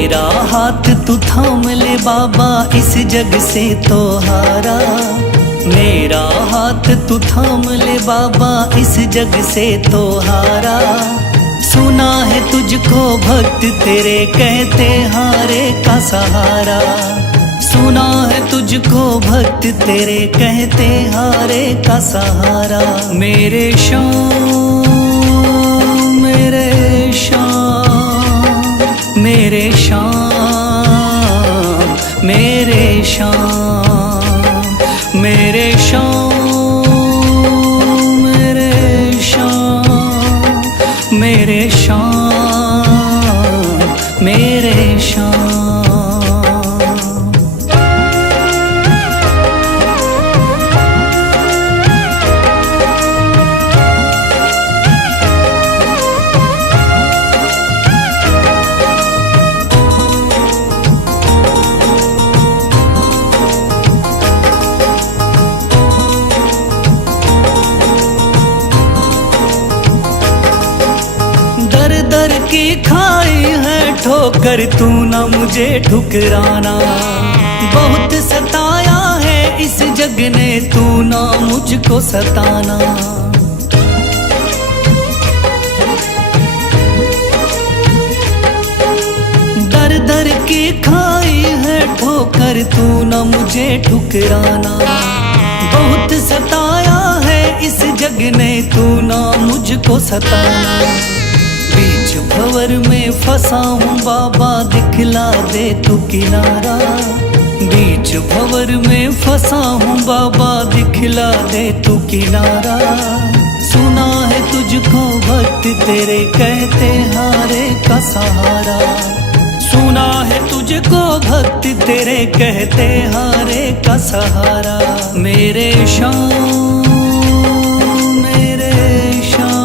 मेरा हाथ तू थाम ले बाबा, इस जग से तो हारा। मेरा हाथ तू थाम ले बाबा, इस जग से तो हारा। सुना है तुझको भक्त तेरे कहते हारे का सहारा। सुना है तुझको भक्त तेरे कहते हारे का सहारा। मेरे श्याम मेरे श्याम मेरे श्याम मेरे श्याम मेरे श्याम मेरे श्याम मेरे श्याम मेरे श्याम। दर की खाई है ठोकर, तू ना मुझे ठुकराना। बहुत सताया है इस जग ने, तू ना मुझको सताना। दर दर की खाई है ठोकर, तू ना मुझे ठुकराना। बहुत सताया है इस जग ने, तू ना मुझको सताना। बीच भंवर में फंसा हूँ बाबा, दिखला दे तू किनारा। बीच भंवर में फंसा हूँ बाबा, दिखला दे तू किनारा। सुना है तुझको भक्त तेरे कहते हारे का सहारा। सुना है तुझको भक्त तेरे कहते हारे का सहारा। मेरे श्याम मेरे श्याम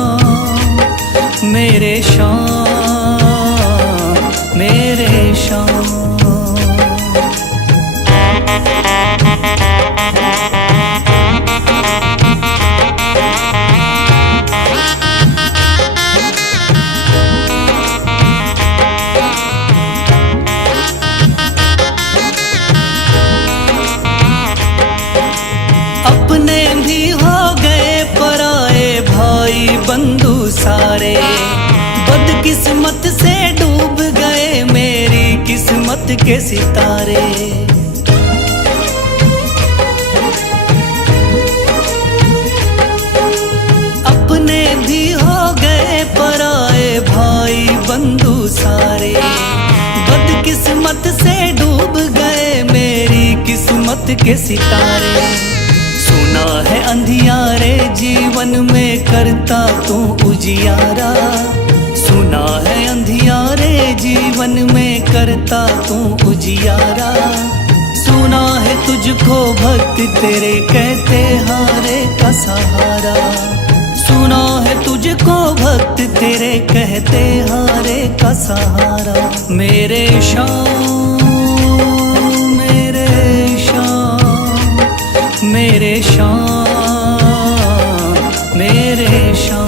मेरे श्याम मेरे श्याम। अपने भी हो गए पराए भाई बंधु सारे। बदकिस्मत से डूब गए मेरी किस्मत के सितारे। अपने भी हो गए पराए भाई बंधु सारे। बदकिस्मत से डूब गए मेरी किस्मत के सितारे। सुना है अंधियारे जीवन में करता तू उजियारा। सुना है अंधियारे जीवन में करता तू उजियारा। सुना है तुझको भक्त तेरे कहते हारे का सहारा। सुना है तुझको भक्त तेरे कहते हारे का सहारा। मेरे श्याम मेरे श्याम मेरे श्याम मेरे श्याम।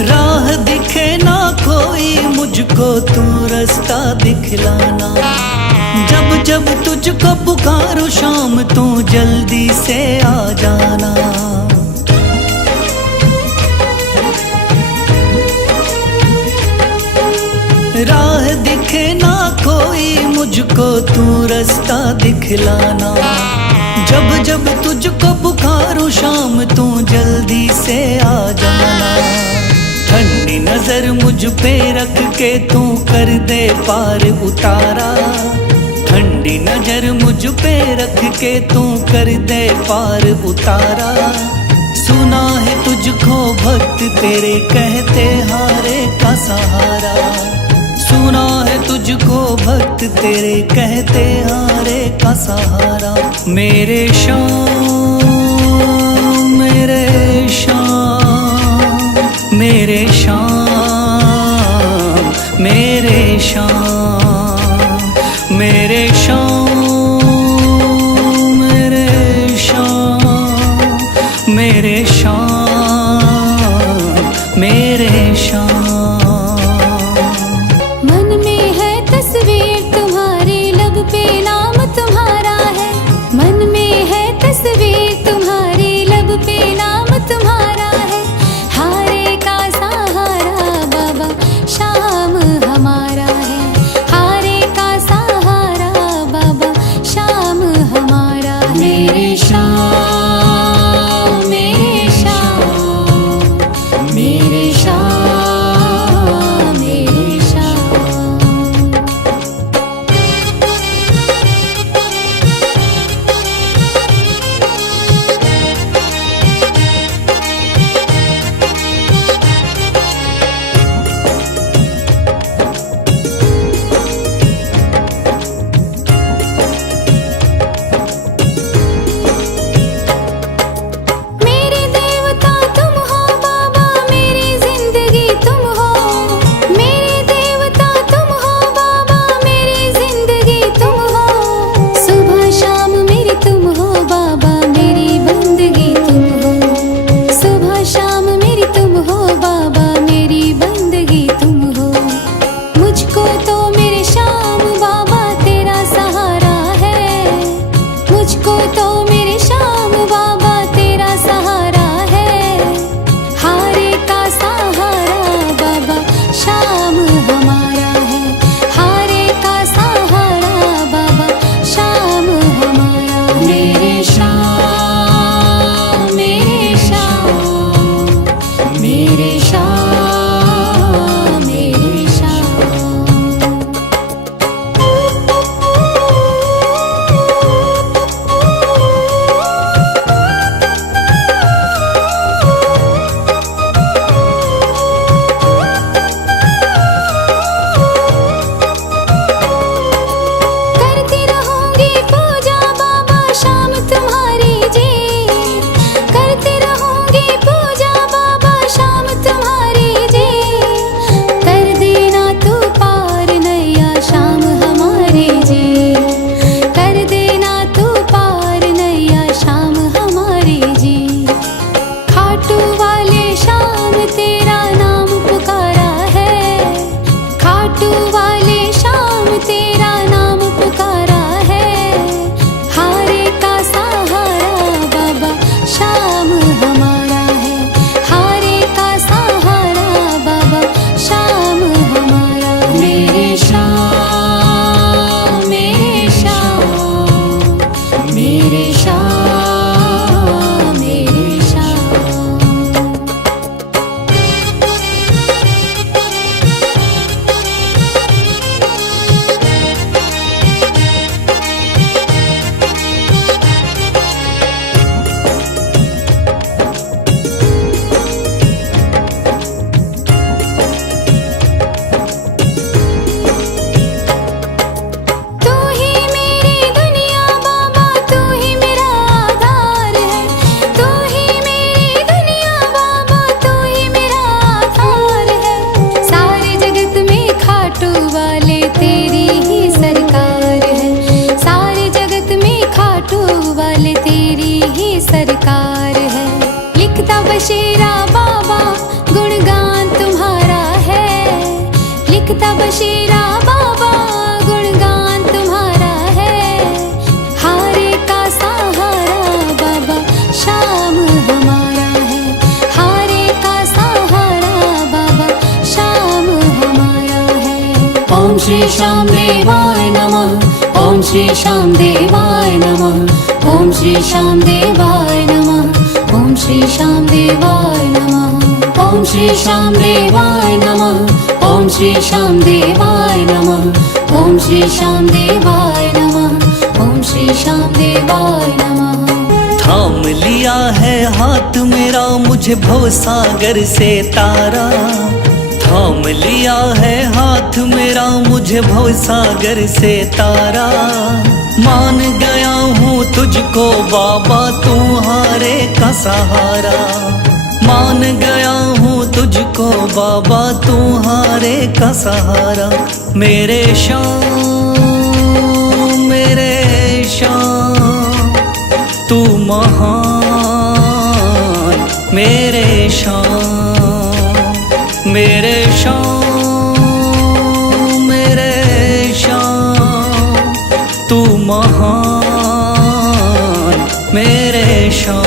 राह दिखे ना कोई मुझको, तू रास्ता दिखलाना। जब जब तुझको पुकारूं शाम, तू जल्दी से आ जाना। राह दिखे ना कोई मुझको, तू रास्ता दिखलाना। जब जब तुझको पुकारूं शाम, तू जल्दी से आ जाना। ठंडी नजर मुझ पे रख के तू कर दे पार उतारा। ठंडी नजर मुझ पे रख के तू कर दे पार उतारा। सुना है तुझको भक्त तेरे कहते हारे का सहारा। चुना है तुझको भक्त तेरे, कहते हारे का सहारा। मेरे श्याम मेरे श्याम मेरे श्याम मेरे श्याम मेरे श्याम मेरे श्याम मेरे श्याम मेरे श्याम। मन में है तस्वीर तुम्हारी, लब पे नाम तुम्हारा है। मन में है तस्वीर तुम्हारी, लब पे नाम तुम्हारा है। हारे का सहारा बाबा श्याम हमारा है। हारे का सहारा बाबा श्याम हमारा है। मेरे श्याम मेरे श्याम मेरे श्याम मेरे श्याम। मेरे देवता तुम हो बाबा, मेरी जिंदगी तुम हो। मेरे देवता तुम हो बाबा, मेरी जिंदगी तुम हो। सुबह शाम मेरी तुम हो बाबा, मेरी बंदगी तुम हो। सुबह शाम मेरी तुम हो बाबा, मेरी बंदगी तुम हो। मुझको तो मेरे श्याम बाबा तेरा सहारा है। मुझको तो मेरे श्याम बाबा तेरा सहारा है। हारे का सहारा बाबा श्याम हमारा है। हारे का सहारा बाबा श्याम हमारा है। मेरे श्याम मेरे श्याम मेरे श्याम मेरे श्याम। करती रहूंगी पूजा बाबा शाम तुम्हारी जी। करती रहूंगी पूजा बाबा शाम तुम्हारी जी। कर देना तू पार नैया शाम हमारे जी। कर देना तू पार नैया शाम हमारे जी। खाटू वाले शाम तेरा नाम पुकारा है। खाटू वाले शाम तेरा नाम पुकारा है। हारे का सहारा बाबा श्याम हमारा है। हारे का सहारा बाबा श्याम हमारा है। मेरे श्याम मेरे श्याम मेरे श्याम मेरे श्याम। तू ही मेरी दुनिया बाबा, तू ही मेरा आधार है। तू ही मेरी दुनिया बाबा, तू ही मेरा आधार है। सारे जगत में खाटू वाले तेरी ही सरकार है। सारे जगत में खाटू वाले तेरी ही सरकार है। लिखता बशीरा बाबा गुणगान तुम्हारा है। लिखता बशीरा बाबा गुणगान तुम्हारा है। हारे का सहारा बाबा श्याम हमारा है। हारे का सहारा बाबा श्याम हमारा है। ओम श्री श्याम देवाय नमः। ओम श्री श्याम देवाय नमः। ओम श्री श्याम देवाय नमः। ओम श्री श्याम देवाय नमः। ओम श्री श्याम देवाय नमः। ओम श्री श्याम देवाय नमः। ओम श्री श्याम देवाय नमः। ओम श्री श्याम देवाय नमः। थाम लिया है हाथ मेरा, मुझे भवसागर से तारा। थाम लिया है हाथ मेरा मुझे भवसागर से तारा। मान गया हूँ तुझको बाबा तुम्हारे का सहारा। मान गया हूँ तुझको बाबा तुम्हारे का सहारा। मेरे शाम तू महान। मेरे शाम तू महान। मेरे शाम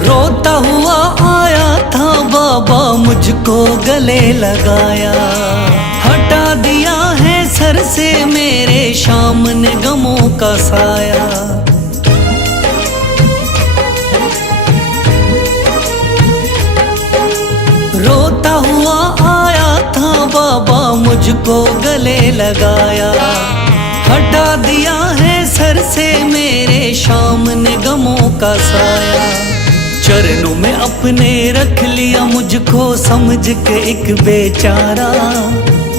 रोता हुआ आया था बाबा मुझको गले लगाया। हटा दिया है सर से मेरे शाम ने गमों का साया। रोता हुआ आया था बाबा मुझको गले लगाया। हटा दिया है सर से मेरे शाम ने गमों का साया। चरणों में अपने रख लिया मुझको समझ के एक बेचारा।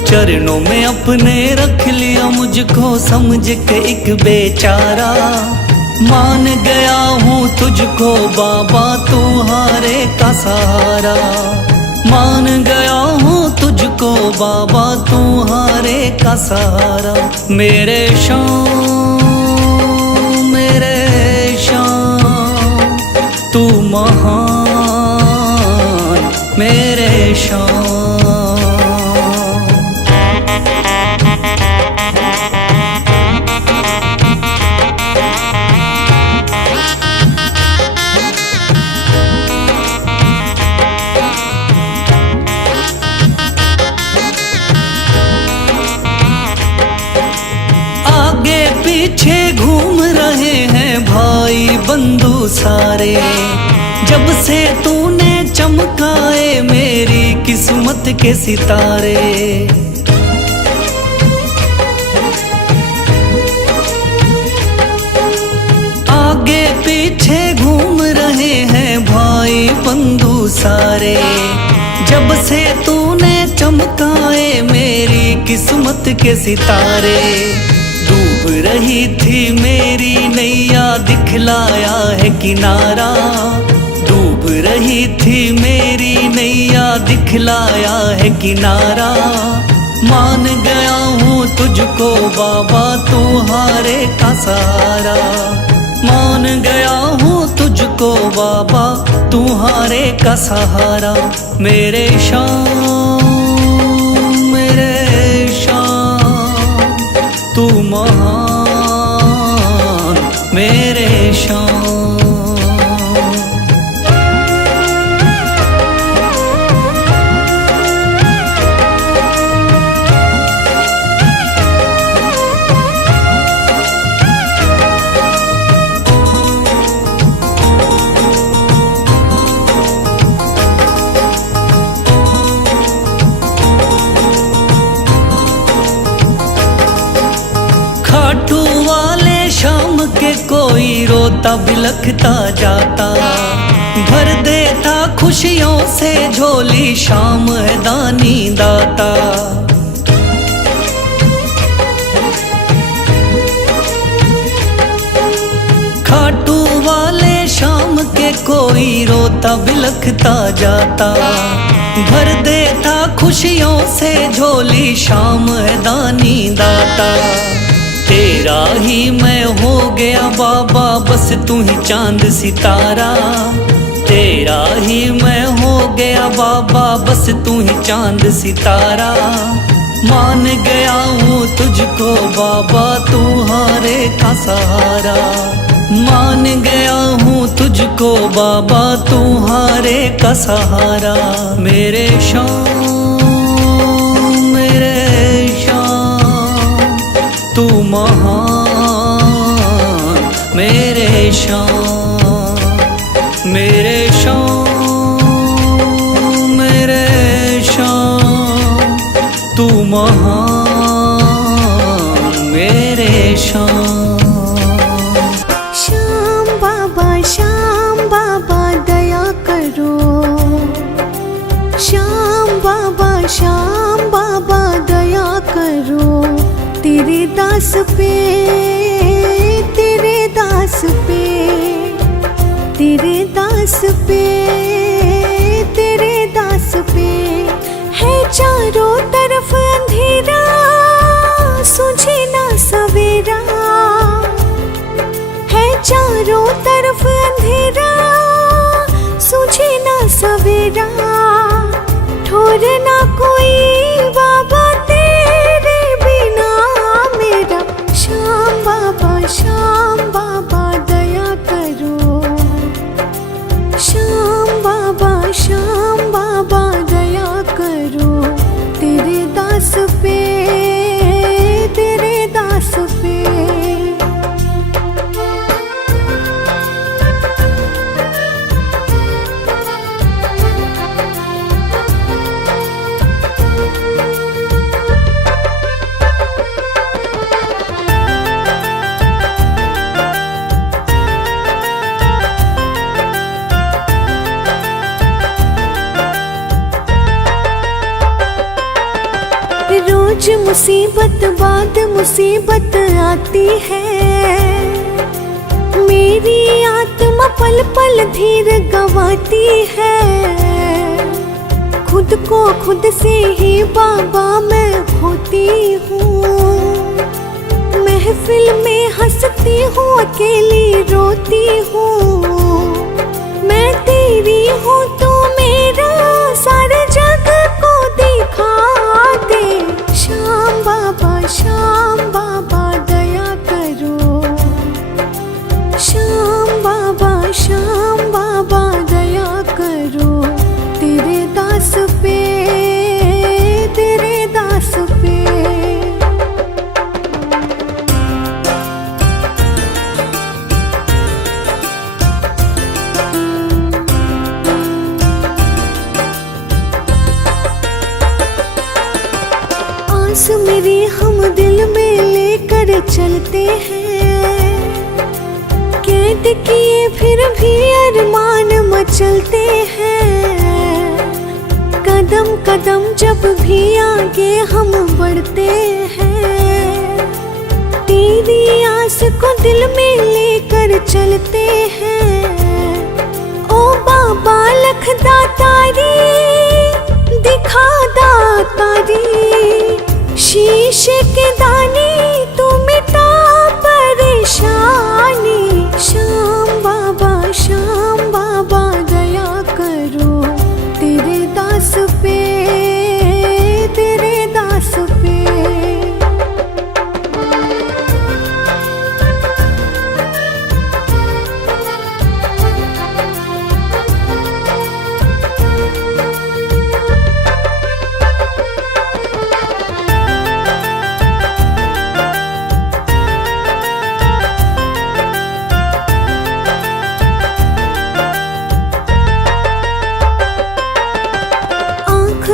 चरणों में अपने रख लिया मुझको समझ के एक बेचारा। मान गया हूँ तुझको बाबा तुम्हारे का सहारा। मान गया हूँ तुझको बाबा तुम्हारे का सहारा। मेरे शाम तू महान। मेरे शाम आगे पीछे घूम रहे हैं भाई बंधु सारे। जब से तूने चमकाए मेरी किस्मत के सितारे। आगे पीछे घूम रहे हैं भाई बंधु सारे। जब से तूने चमकाए मेरी किस्मत के सितारे। डूब रही थी मेरी नैया दिखलाया है किनारा। डूब रही थी मेरी नैया दिखलाया है किनारा। मान गया हूँ तुझको बाबा तुम्हारे का सहारा। मान गया हूँ तुझको बाबा तुम्हारे का सहारा। मेरे शाम तू महान। मेरे शाम खाटू वाले शाम के कोई रोता बिलखता जाता। भर देता खुशियों से झोली शाम है दानी दाता। खाटू वाले शाम के कोई रोता बिलखता जाता। भर देता खुशियों से झोली शाम है दानी दाता। तेरा ही मैं हो गया बाबा बस तू ही चांद सितारा। तेरा ही मैं हो गया बाबा बस तू ही चांद सितारा। मान गया हूँ तुझको बाबा तुम्हारे का सहारा। मान गया हूँ तुझको बाबा तुम्हारे का सहारा। मेरे शाम तू महान मेरे शान, मेरे शान, मेरे शान, तू महान मेरे शान। श्याम बाबा दया करो। श्याम बाबा दया करो। तेरे दास पे, तेरे दास पे, तेरे दास पे, तेरे दास पे है चारों तरफ अंधेरा, सूझे ना सवेरा। है चारों तरफ अंधेरा, सूझे ना सवेरा। ठोर ना कोई बाबा तेरे बिना मेरा। श्याम बाबा दया करो। श्याम बाबा दया करो। तेरे दास पे, तेरे दास पे। रोज मुसीबत बाद मुसीबत आती है। मेरी आत्मा पल पल धीर गंवाती है। खुद को खुद से ही बाबा मैं खोती हूँ। महफिल में हंसती हूँ, अकेली रोती हूँ। मैं तेरी हूँ तो मेरा सारे जग को दिखा दे। श्याम बाबा दया करो। श्याम बाबा दया करो। तेरे दास पे, तेरे दास पे। आस मेरी हम दिल में लेकर चलते हैं। कैद किए फिर भी अरमान मचलते हैं। कदम कदम जब भी आगे हम बढ़ते हैं। तेरी आस को दिल में लेकर चलते हैं। ओ बाबा लख दातारी, दिखा दातारी। शीशे के दाने तू मिटा परेशानी। श्याम बाबा दया करो। तेरे दास पे, तेरे दास पे।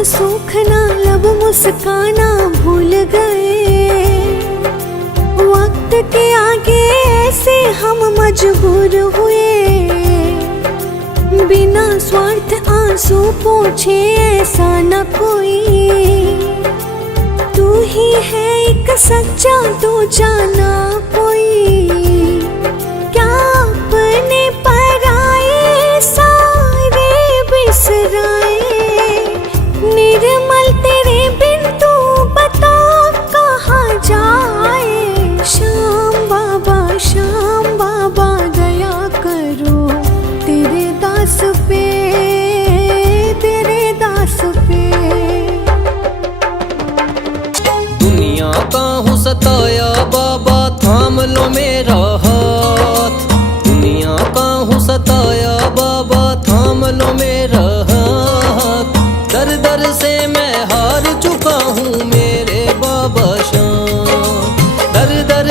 सूखना लब मुस्काना भूल गए। वक्त के आगे ऐसे हम मजबूर हुए। बिना स्वार्थ आंसू पोंछे ऐसा न कोई। तू ही है एक सच्चा, तू जाना कोई। क्या अपने पराए सारे बिसराए। निर्मल तेरे बिन तू बता कहाँ जाए। श्याम बाबा दया करो। तेरे दास पे, तेरे दास पे। दुनिया का हूँ सताया बाबा, थाम लो मेरा हाथ। दुनिया का हूँ सताया बाबा, थाम लो मेरा हाथ। दर दर से मैं हार चुका हूँ मेरे बाबा श्याम। दर दर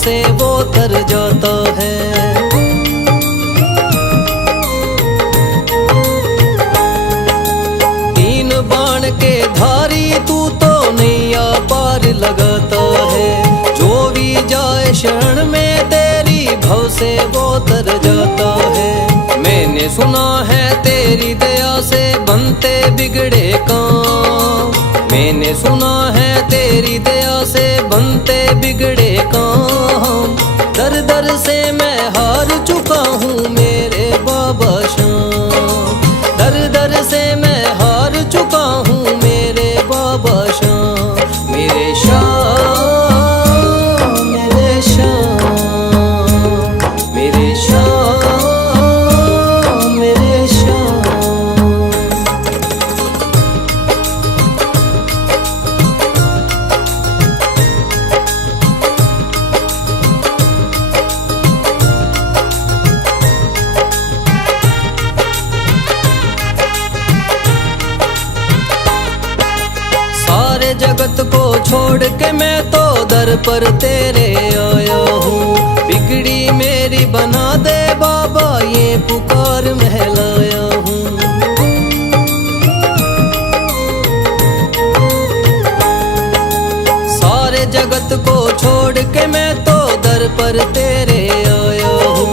से वो तर जाता है। तीन बाण के धारी तू तो नैया पार लगाता है। जो भी जाए शरण में तेरी भव से वो तर जाता है। मैंने सुना है तेरी दया से बनते बिगड़े काम। मैंने सुना है तेरी दया से बनते बिगड़े काम। दर दर से मैं हार चुका हूँ मेरे बाबा श्याम। दर दर से मैं हार चुका हूँ मेरे बाबा श्याम। मेरे श्याम, मेरे श्याम, मेरे श्याम, मेरे श्याम। सारे जगत को छोड़ के मैं तो दर पर तेरे आया हूँ। बिगड़ी मेरी बना दे बाबा ये पुकार महलाया हूँ। सारे जगत को छोड़ के मैं तो दर पर तेरे आया हूँ।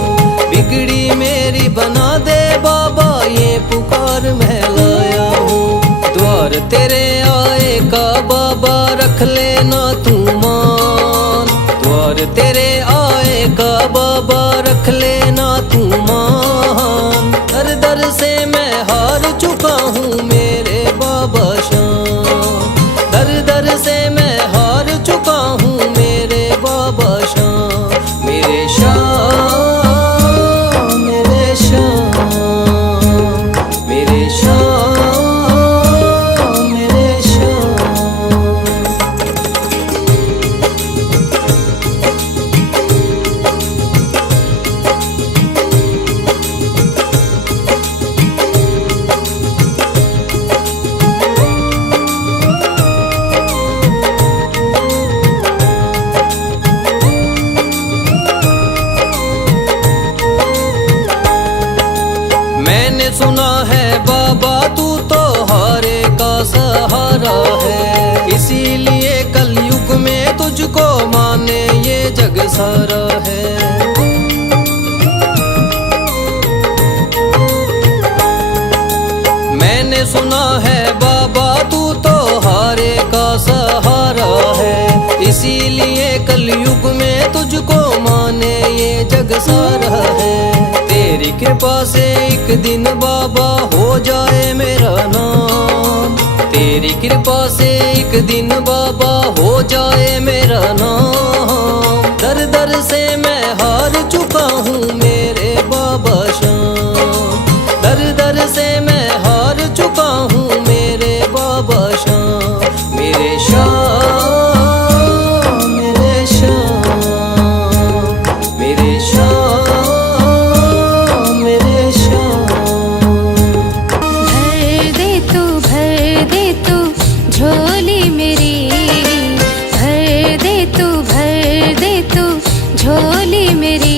बिगड़ी मेरी बना दे बाबा ये पुकार महलाया हूँ। द्वार तेरे आए का बाबा रख लेना तू मान। द्वार तेरे आए का बाबा रख लेना तू मान। दर दर से मैं हार चुका हूँ मेरे बाबा श्याम। दर दर से मैं हार चुका हूँ मेरे बाबा श्याम। मेरे श्याम, मेरे श्याम, मेरे श्याम, मेरे श्याम। मैंने सुना है बाबा तू तो हारे का सहारा है। इसीलिए कलयुग में तुझको माने ये जग सारा है। मैंने सुना है बाबा तू तो हारे का सहारा है। इसीलिए कलयुग में तुझको माने ये जग सारा है। तेरी कृपा से एक दिन बाबा हो जाए मेरा नाम। तेरी कृपा से एक दिन बाबा हो जाए मेरा नाम। दर दर से मैं हार चुका हूँ मेरे बाबा श्याम। दर दर से मैं हार चुका हूँ मेरे बाबा श्याम। मेरे श्याम, मेरे श्याम, मेरे श्याम, मेरे श्याम। भर दे तू झोली मेरी। भर दे तू झोली मेरी।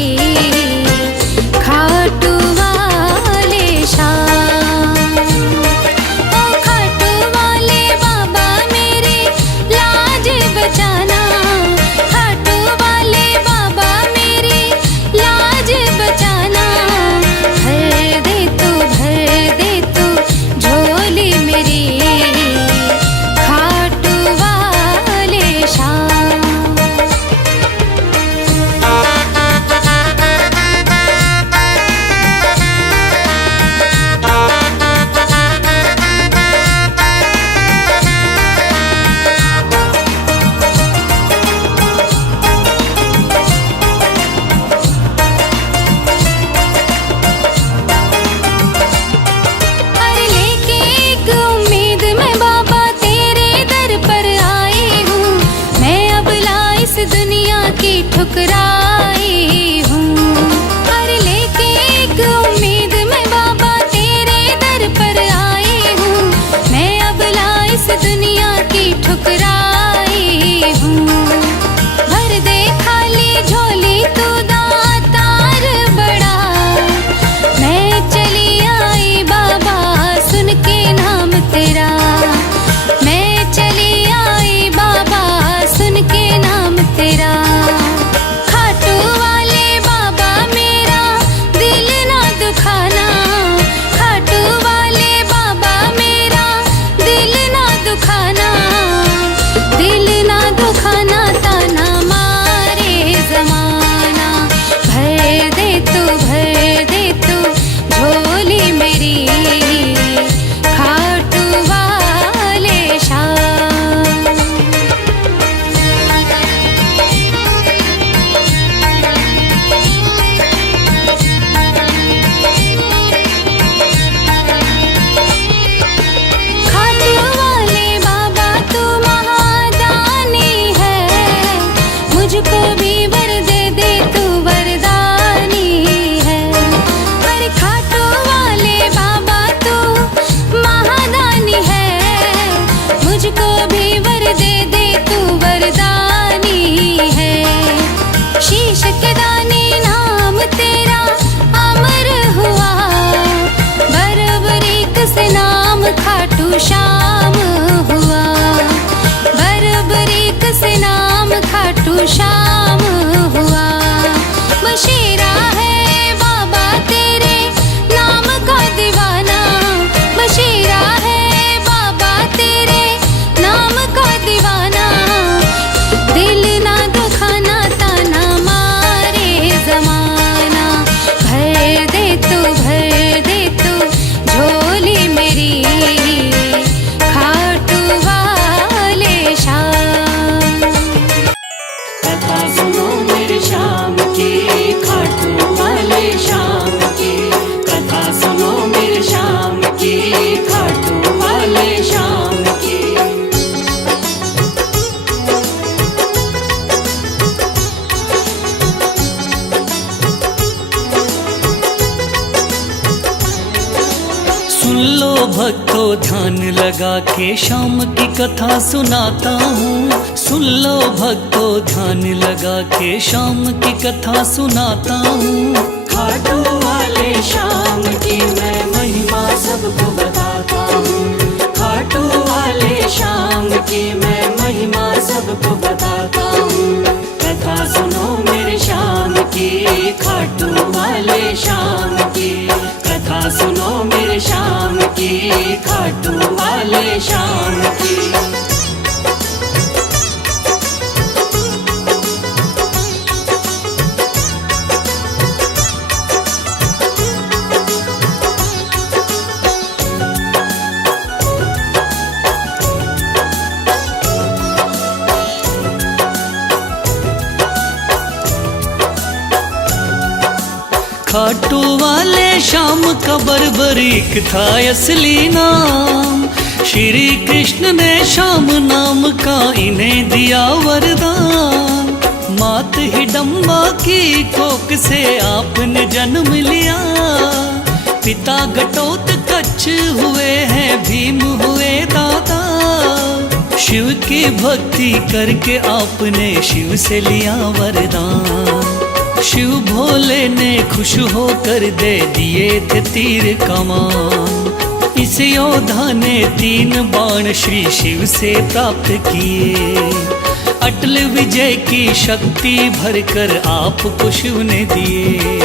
सुन लो भक्तों ध्यान लगा के शाम की कथा सुनाता हूँ। सुन लो भक्तों ध्यान लगा के शाम की कथा सुनाता हूँ। खाटू वाले शाम की मैं महिमा सबको बताता हूँ। खाटू वाले शाम की मैं महिमा सबको बताता हूँ। कथा सुनो मेरे शाम की, खाटू वाले शाम की। कथा सुनो मेरे शाम की, खाटू वाले शाम की। खाटू वाले शाम का बर्बरीक था असली नाम। श्री कृष्ण ने शाम नाम का इन्हें दिया वरदान। मात हिडम्बा की कोख से आपने जन्म लिया। पिता घटोत्कच हुए हैं, भीम हुए दादा। शिव की भक्ति करके आपने शिव से लिया वरदान। शिव भोले ने खुश होकर दे दिए थे तीर कमान। इस योद्धा ने 3 बाण श्री शिव से प्राप्त किए। अटल विजय की शक्ति भरकर आपको शिव ने दिए।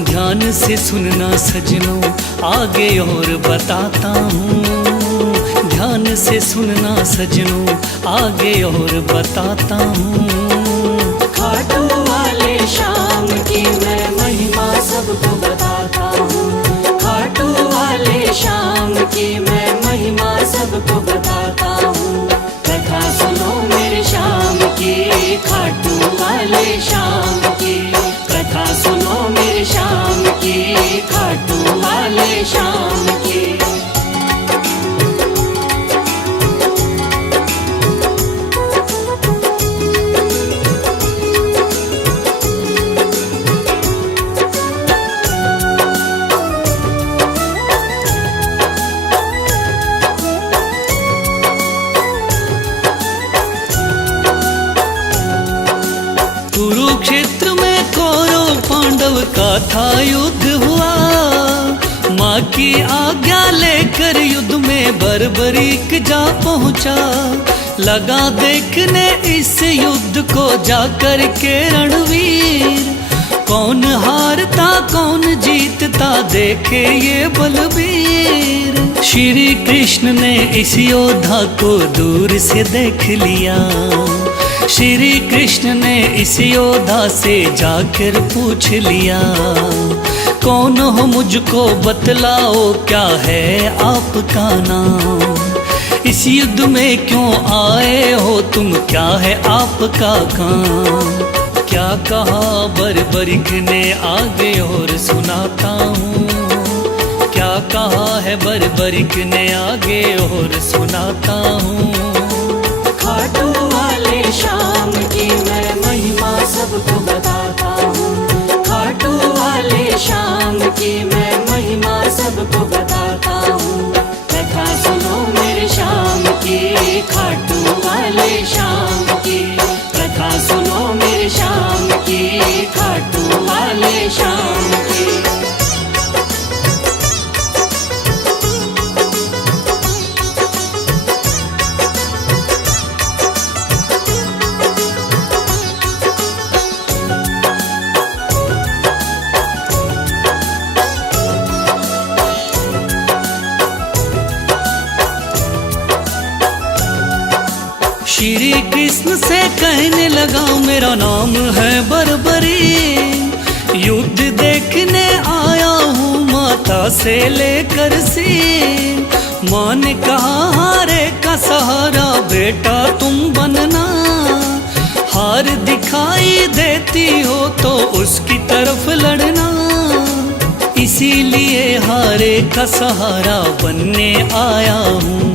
ध्यान से सुनना सजनों आगे और बताता हूँ। ध्यान से सुनना सजनों आगे और बताता हूँ। खाटू वाले शाम की मैं महिमा सबको बताता हूँ। खाटू वाले शाम की मैं महिमा सबको बताता हूँ। कथा सुनो मेरे शाम की, खाटू वाले शाम की। कथा सुनो मेरे शाम की, खाटू वाले शाम की। कुरुक्षेत्र में कौरव पांडव का था युद्ध हुआ। माँ की आज्ञा लेकर युद्ध में बर्बरीक जा पहुँचा। लगा देखने इस युद्ध को जाकर के रणवीर। कौन हारता कौन जीतता देखे ये बलबीर। श्री कृष्ण ने इस योद्धा को दूर से देख लिया। श्री कृष्ण ने इस योद्धा से जाकर पूछ लिया। कौन हो मुझको बतलाओ, क्या है आपका नाम। इस युद्ध में क्यों आए हो तुम, क्या है आपका काम। क्या कहा बर्बरीक ने आगे और सुनाता हूँ। क्या कहा है बर्बरीक ने आगे और सुनाता हूँ। खाटू वाले शाम की मैं महिमा सबको बताता हूँ। खाटू वाले शाम की मैं महिमा सबको बताता हूँ। कथा सुनो मेरे शाम की, खाटू वाले शाम की। कथा सुनो मेरे शाम की, खाटू वाले शाम की। श्री कृष्ण से कहने लगा मेरा नाम है बर्बरी। युद्ध देखने आया हूँ माता से लेकर सीन। माँ ने कहा हारे का सहारा बेटा तुम बनना। हार दिखाई देती हो तो उसकी तरफ लड़ना। इसीलिए हारे का सहारा बनने आया हूँ।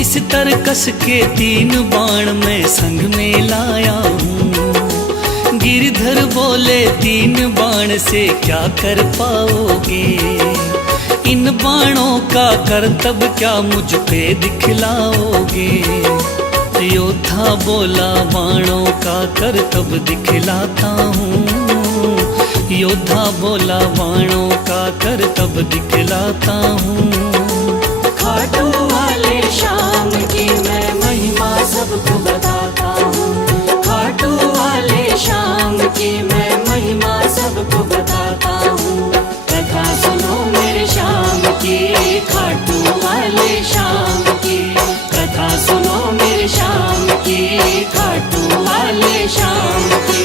इस तरकस के 3 बाण में संग में लाया हूँ। गिरधर बोले 3 बाण से क्या कर पाओगे। इन बाणों का करतब क्या मुझ पे दिखलाओगे? योद्धा बोला बाणों का करतब दिखलाता हूँ। योद्धा बोला बाणों का करतब दिखलाता हूँ। खाटू वाले शाम की मैं महिमा सबको बताता हूँ। खाटू वाले शाम की मैं महिमा सबको बताता हूँ। कथा सुनो मेरे शाम की, खाटू वाले शाम की। कथा सुनो मेरे शाम की, खाटू वाले शाम की।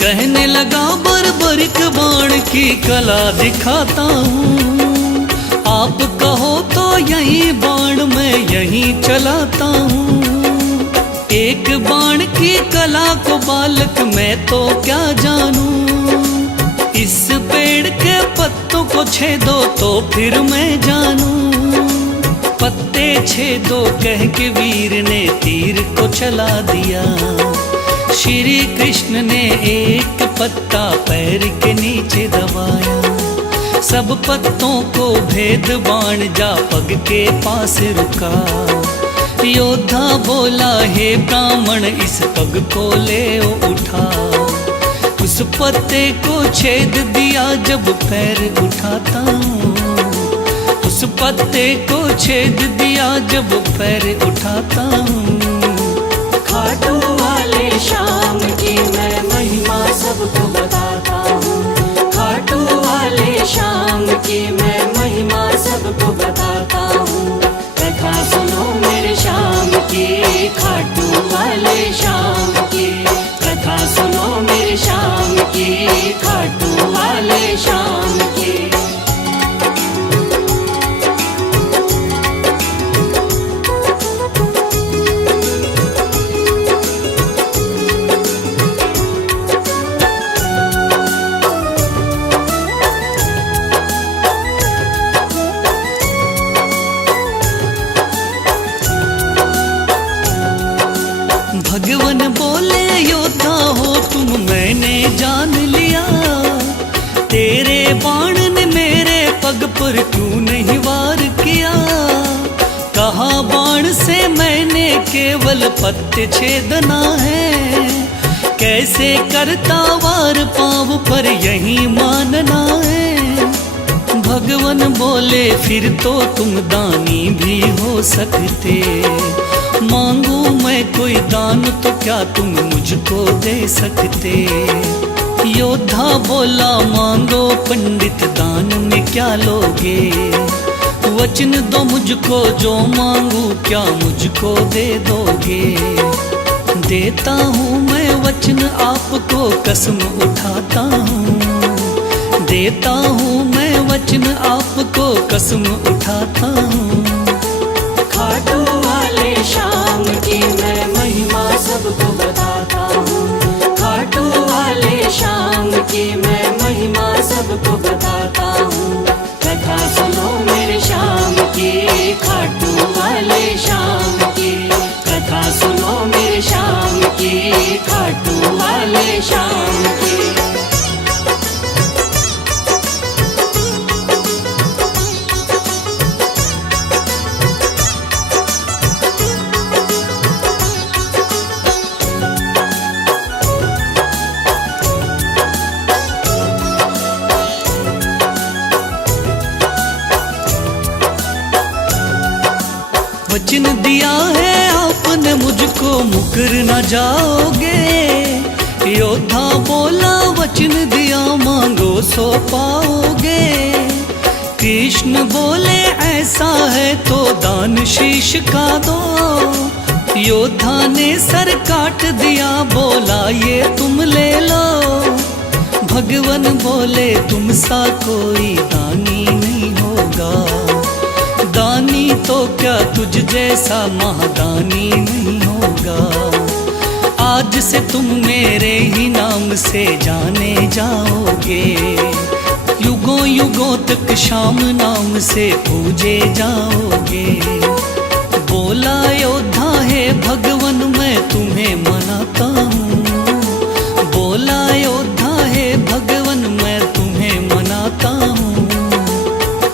कहने लगा बर्बरिक बाण की कला दिखाता हूँ। आप कहो तो यही बाण मैं यहीं चलाता हूँ। एक बाण की कला को बालक मैं तो क्या जानूं। इस पेड़ के पत्तों को छेदो तो फिर मैं जानूं। पत्ते छेदो कह के वीर ने तीर को चला दिया। श्री कृष्ण ने एक पत्ता पैर के नीचे दबाया। सब पत्तों को भेद बाण जा पग के पास रुका। योद्धा बोला हे ब्राह्मण इस पग को ले उठा। उस पत्ते को छेद दिया जब पैर उठाता हूँ। उस पत्ते को छेद दिया जब पैर उठाता हूँ। खाटू वाले शाम की मैं महिमा सबको बताता हूँ। खाटू वाले शाम की मैं महिमा सबको बताता हूँ। कथा सुनो मेरे शाम की, खाटू वाले शाम की। कथा सुनो मेरे शाम की, खाटू वाले शाम की। भगवान बोले योद्धा हो तुम मैंने जान लिया। तेरे बाण ने मेरे पग पर क्यों नहीं वार किया। कहा बाण से मैंने केवल पत्ते छेदना है। कैसे करता वार पाँव पर यही मानना है। भगवान बोले फिर तो तुम दानी भी हो सकते। मांगू मैं कोई दान तो क्या तुम मुझको दे सकते। योद्धा बोला मांगो पंडित दान में क्या लोगे। वचन दो मुझको जो मांगू क्या मुझको दे दोगे। देता हूँ मैं वचन आपको कसम उठाता हूँ। देता हूँ मैं वचन आपको कसम उठाता हूँ। खाटू वाले शाम की मैं महिमा सबको बताता हूँ। खाटू वाले शाम की मैं महिमा सबको बताता हूँ। कथा सुनो मेरे शाम की, खाटू वाले शाम की। कथा सुनो मेरे शाम की, खाटू वाले शाम की। वचन दिया है आपने मुझको मुकर न जाओगे। योद्धा बोला वचन दिया मांगो सो पाओगे। कृष्ण बोले ऐसा है तो दान शीश का दो। योद्धा ने सर काट दिया बोला ये तुम ले लो। भगवान बोले तुम सा कोई दानी नहीं होगा। दानी तो क्या तुझ जैसा महादानी नहीं होगा। आज से तुम मेरे ही नाम से जाने जाओगे, युगों युगों तक श्याम नाम से पूजे जाओगे। बोला योद्धा है भगवन मैं तुम्हें मनाता हूँ, बोला योद्धा है भगवन मैं तुम्हें मनाता हूँ।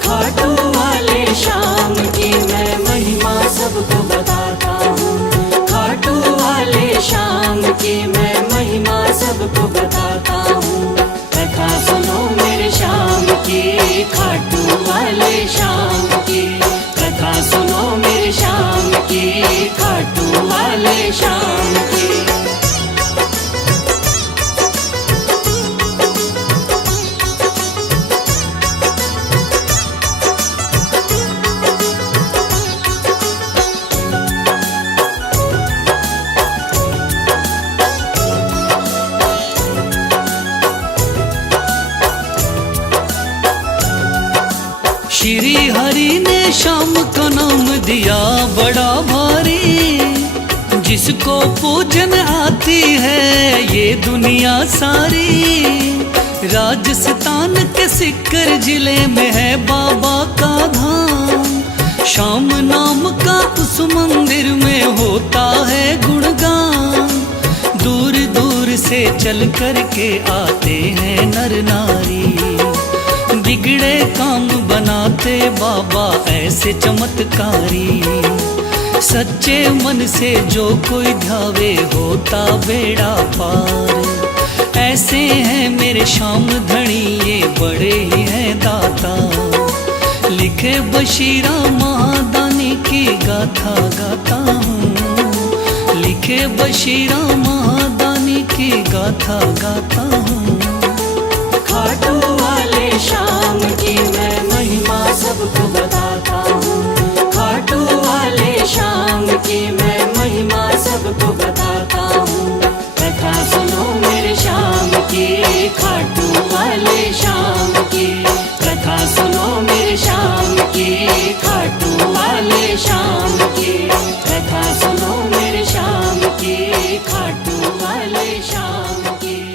खाटू वाले श्याम की मैं महिमा सबको बताता हूँ, खाटू वाले श्याम की मैं महिमा सबको बताता हूँ। कथा सुनो मेरे श्याम की, खाटू वाले श्याम की, कथा सुनो मेरे श्याम की, खाटू वाले श्याम की। श्री हरि ने श्याम का नाम दिया बड़ा भारी, जिसको पूजन आती है ये दुनिया सारी। राजस्थान के सिक्कर जिले में है बाबा का धाम, श्याम नाम का उस मंदिर में होता है गुणगान। दूर दूर से चल कर के आते हैं नर नारी, बिगड़े काम बनाते बाबा ऐसे चमत्कारी। सच्चे मन से जो कोई ध्यावे होता बेड़ा पार। ऐसे हैं मेरे श्याम धनी ये बड़े ही हैं दाता, लिखे बशीरा महादानी की गाथा गाता हूँ, लिखे बशीरा महादानी की गाथा गाता हूँ। खाटू वाले श्याम की मैं महिमा सबको बताता